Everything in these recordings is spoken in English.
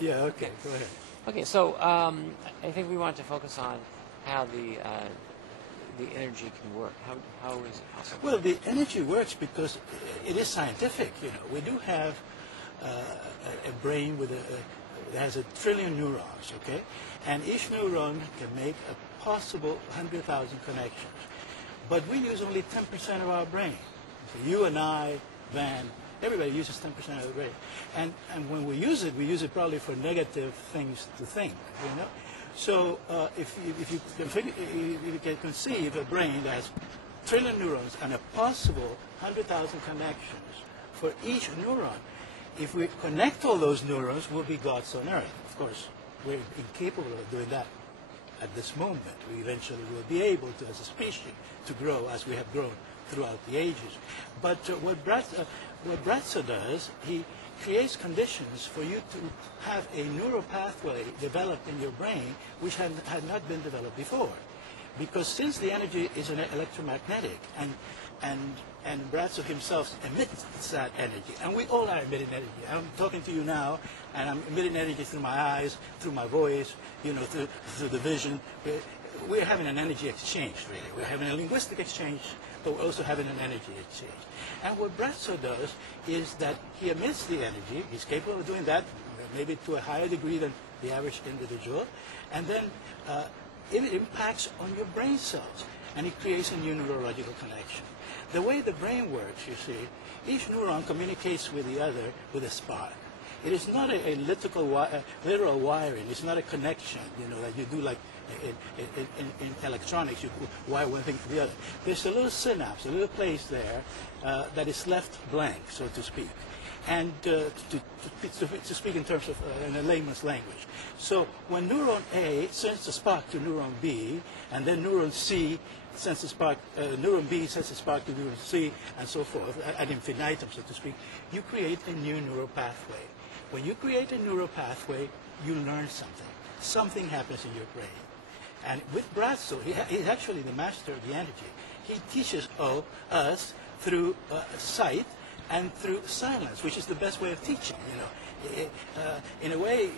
Yeah, okay, go ahead. Okay, so I think we want to focus on how the energy can work. How is it possible? Well, the energy works because it is scientific. You know, we do have a brain that has 1 trillion neurons, okay? And each neuron can make a possible 100,000 connections. But we use only 10% of our brain. So you and I, Van, everybody uses 10% of the brain. And when we use it probably for negative things to think, you know? So if you can conceive a brain that has 1 trillion neurons and a possible 100,000 connections for each neuron, if we connect all those neurons, we'll be gods on earth. Of course, we're incapable of doing that at this moment. We eventually will be able to, as a species, to grow as we have grown throughout the ages. But what Braco does, he creates conditions for you to have a neural pathway developed in your brain which had not been developed before. Because since the energy is an electromagnetic, and Braco himself emits that energy, and we all are emitting energy. I'm talking to you now, and I'm emitting energy through my eyes, through my voice, you know, through the vision. We're having an energy exchange, really. We're having a linguistic exchange, but we're also having an energy exchange. And what Braco does is that he emits the energy. He's capable of doing that, maybe to a higher degree than the average individual, and then it impacts on your brain cells, and it creates a new neurological connection. The way the brain works, you see, each neuron communicates with the other with a spark. It is not a literal wiring. It's not a connection, you know, that you do like in electronics. You wire one thing to the other. There's a little synapse, a little place there that is left blank, so to speak. And to speak in terms of in a layman's language. So when neuron A sends a spark to neuron B, and then neuron C sends a spark, neuron B sends a spark to neuron C, and so forth, ad infinitum, so to speak, you create a new neural pathway. When you create a neural pathway, you learn something. Something happens in your brain. And with Braco, he's actually the master of the energy. He teaches us through sight and through silence, which is the best way of teaching, you know. In a way,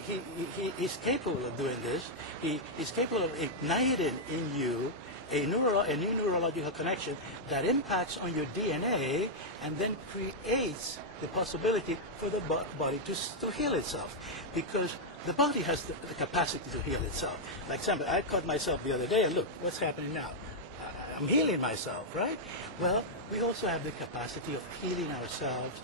he's capable of doing this. He's capable of igniting in you a new neurological connection that impacts on your DNA and then creates the possibility for the body to heal itself. Because the body has the capacity to heal itself. Like example, I cut myself the other day, and look, what's happening now? I'm healing myself, right? Well, we also have the capacity of healing ourselves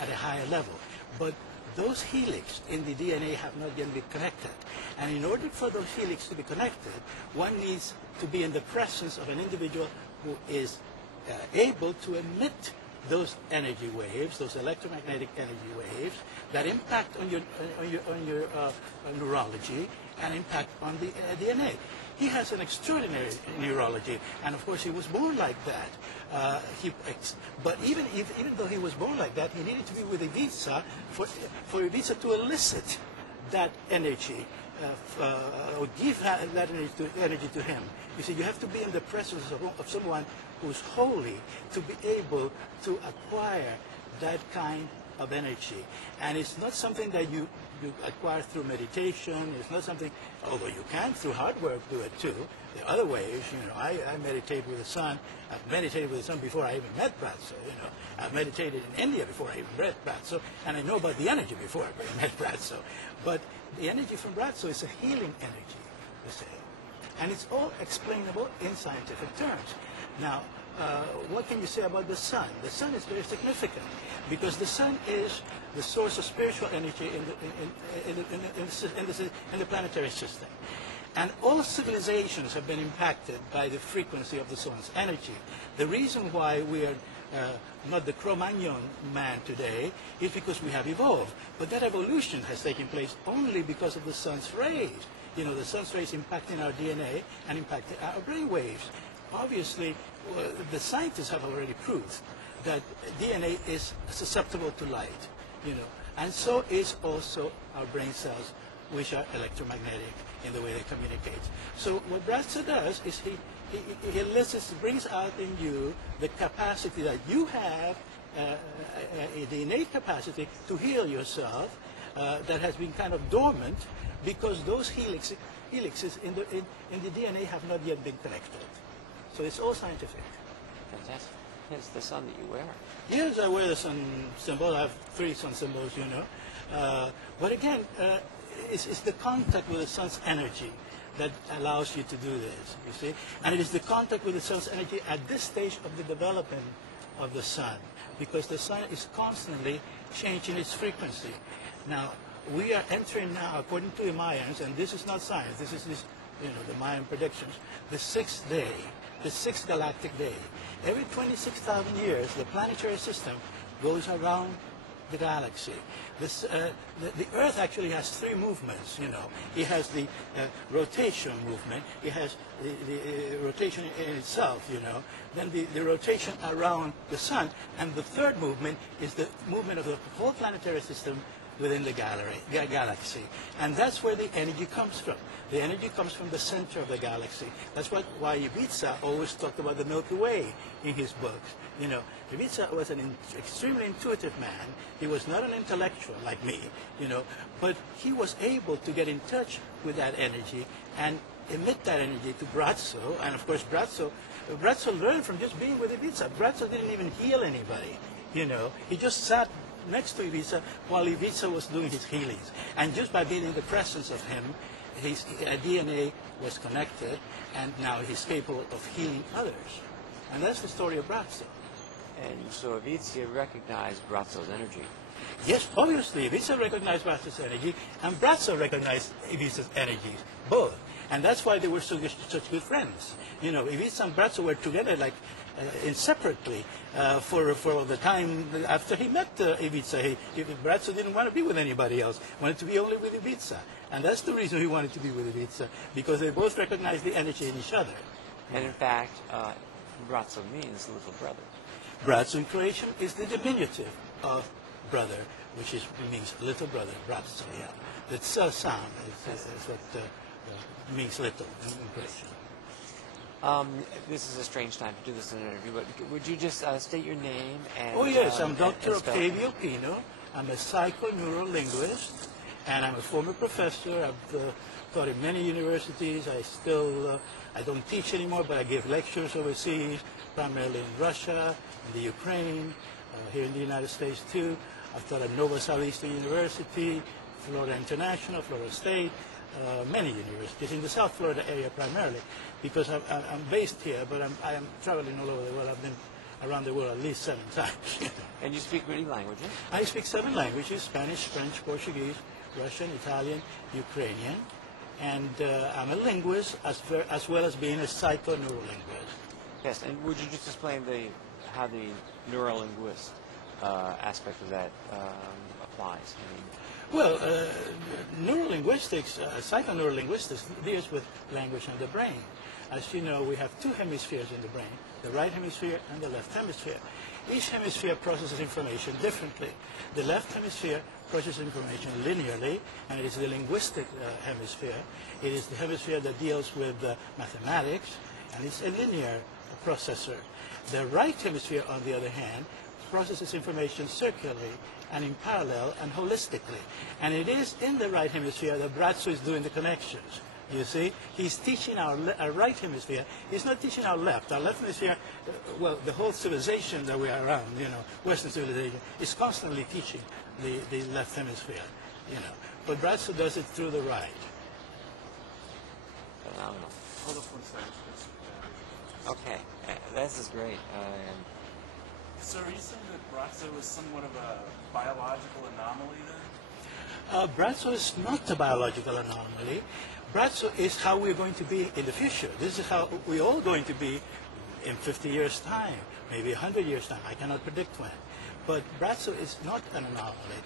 at a higher level. But those helix in the DNA have not yet been connected. And in order for those helix to be connected, one needs to be in the presence of an individual who is able to emit those energy waves, those electromagnetic energy waves that impact on your neurology and impact on the DNA. He has an extraordinary neurology, and of course he was born like that. But even though he was born like that, he needed to be with Ibiza for Ibiza to elicit that energy, or give that energy to him. You see, you have to be in the presence of someone who's holy to be able to acquire that kind of energy. And it's not something that you acquire through meditation. It's not something, although you can through hard work do it too. There are other ways, you know. I meditate with the sun. I've meditated with the sun before I even met Braco, you know. I've meditated in India before I even met Braco, and I know about the energy before I met Braco. But the energy from Braco is a healing energy, you say. And it's all explainable in scientific terms. Now, what can you say about the sun? The sun is very significant because the sun is the source of spiritual energy in the planetary system. And all civilizations have been impacted by the frequency of the sun's energy. The reason why we are not the Cro-Magnon man today is because we have evolved. But that evolution has taken place only because of the sun's rays. You know, the sun's rays impacting our DNA and impacting our brain waves. Obviously, the scientists have already proved that DNA is susceptible to light, you know, and so is also our brain cells, which are electromagnetic in the way they communicate. So what Braco does is he elicits, brings out in you the capacity that you have, the innate capacity to heal yourself, that has been kind of dormant because those helixes in the DNA have not yet been connected. So it's all scientific. Fantastic. It's the sun that you wear. Yes, I wear the sun symbol. I have 3 sun symbols, you know. But again, it's the contact with the sun's energy that allows you to do this, you see. And it is the contact with the sun's energy at this stage of the development of the sun, because the sun is constantly changing its frequency. Now, we are entering now, according to the Mayans, and this is not science, this is the Mayan predictions, the 6th day, the 6th galactic day. Every 26,000 years, the planetary system goes around the galaxy. The Earth actually has 3 movements, you know. It has the rotation movement, it has the rotation in itself, you know, then the rotation around the sun, and the 3rd movement is the movement of the whole planetary system within the galaxy. And that's where the energy comes from. The energy comes from the center of the galaxy. That's why Ivica always talked about the Milky Way in his books. You know, Ivica was an extremely intuitive man. He was not an intellectual like me, you know, but he was able to get in touch with that energy and emit that energy to Braco. And of course, Braco learned from just being with Ivica. Braco didn't even heal anybody, you know. He just sat next to Ivica while Ivica was doing his healings. And just by being in the presence of him, his DNA was connected, and now he's capable of healing others. And that's the story of Braco. And so Ivica recognized Braco's energy. Yes, obviously, Ivica recognized Braco's energy, and Braco recognized Ivica's energy, both. And that's why they were such good friends. You know, Ivica and Braco were together like inseparably for the time after he met Ivica. Braco didn't want to be with anybody else, wanted to be only with Ivica. And that's the reason he wanted to be with Ivica, because they both recognized the energy in each other. And in fact, Braco means little brother. Braco in Croatian is the diminutive of brother, which means little brother, Braco, yeah. The sound is what means little in Croatian. This is a strange time to do this in an interview, but would you just state your name and... Oh yes, I'm Dr. Octavio Pino. I'm a psychoneurolinguist, and I'm a former professor. I've taught in many universities. I don't teach anymore, but I give lectures overseas, primarily in Russia, in the Ukraine, here in the United States too. I've taught at Nova Southeastern University, Florida International, Florida State, many universities in the South Florida area primarily, because I'm based here, but I am traveling all over the world. I've been around the world at least 7 times. And you speak many languages? I speak 7 languages: Spanish, French, Portuguese, Russian, Italian, Ukrainian, and I'm a linguist as well as being a psychoneurolinguist. Yes, and would you just explain how the neurolinguist aspect of that applies? Well, neurolinguistics, psychoneurolinguistics deals with language and the brain. As you know, we have 2 hemispheres in the brain, the right hemisphere and the left hemisphere. Each hemisphere processes information differently. The left hemisphere processes information linearly, and it is the linguistic hemisphere. It is the hemisphere that deals with mathematics, and it's a linear processor. The right hemisphere, on the other hand, processes information circularly and in parallel and holistically. And it is in the right hemisphere that Braco is doing the connections. You see, he's teaching our right hemisphere. He's not teaching our left. Our left hemisphere, well, the whole civilization that we are around, you know, Western civilization, is constantly teaching the left hemisphere, you know. But Braco does it through the right. Phenomenal. Hold up one second. Okay, this is great. So are you saying that Braco is somewhat of a biological anomaly then? Braco is not a biological anomaly. Braco is how we're going to be in the future. This is how we're all going to be in 50 years' time, maybe 100 years' time. I cannot predict when. But Braco is not an anomaly.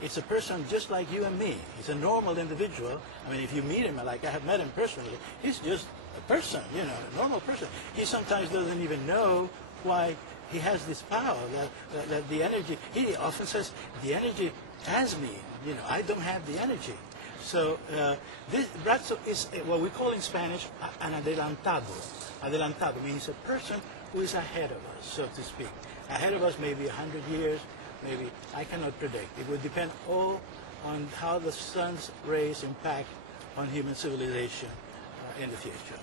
It's a person just like you and me. He's a normal individual. I mean, if you meet him, like I have met him personally, he's just a person, you know, a normal person. He sometimes doesn't even know why he has this power, that the energy, he often says, the energy has me, you know, I don't have the energy. So this Braco is what we call in Spanish an adelantado. Adelantado means a person who is ahead of us, so to speak. Ahead of us maybe 100 years, maybe. I cannot predict. It would depend all on how the sun's rays impact on human civilization in the future.